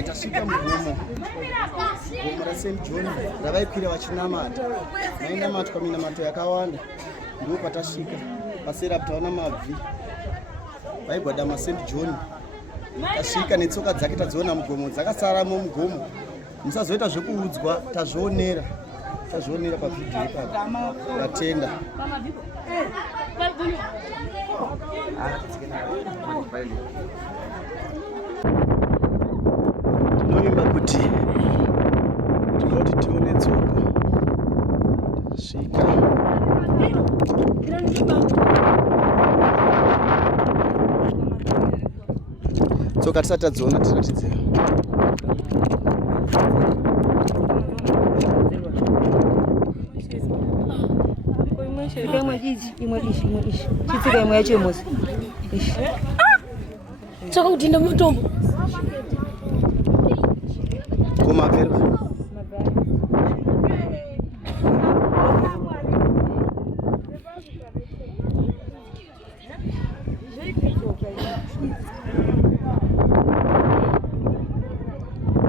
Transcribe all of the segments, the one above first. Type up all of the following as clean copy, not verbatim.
tasvika mugomo raSt John ravaikwira vachinamata. Vainamatwa minamato yakawanda, ndipo patasvika pasera taona mabvi vaigwadama St John. Tasvika netsoka dzake tadziona mugomo, dzakasaramo mugomo. Musazoita zvekuudzwa, tazvionera pavhidhiyo ipapo vatenda. Tinovimba kuti tinoti tione tsoka. Tasvika tsoka tisati tadziona, tiratidzira. Chitsika imwe yacho imosi. Saka kutinda mutombo. Koma apera.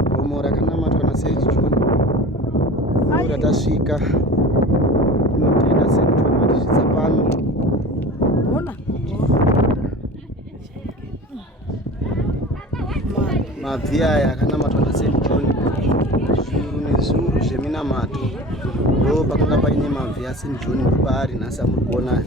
Gomo rakanamatwa naSt John. Ora tasvika. Tinotenda St John matisvitsa pano. Ona. Mabvi aya akanamatwa naSt John. Zviuru nezviuru zveminamato. Ndo pakanga paine mabvi aSt John, ndo paari nhasi muri kuona.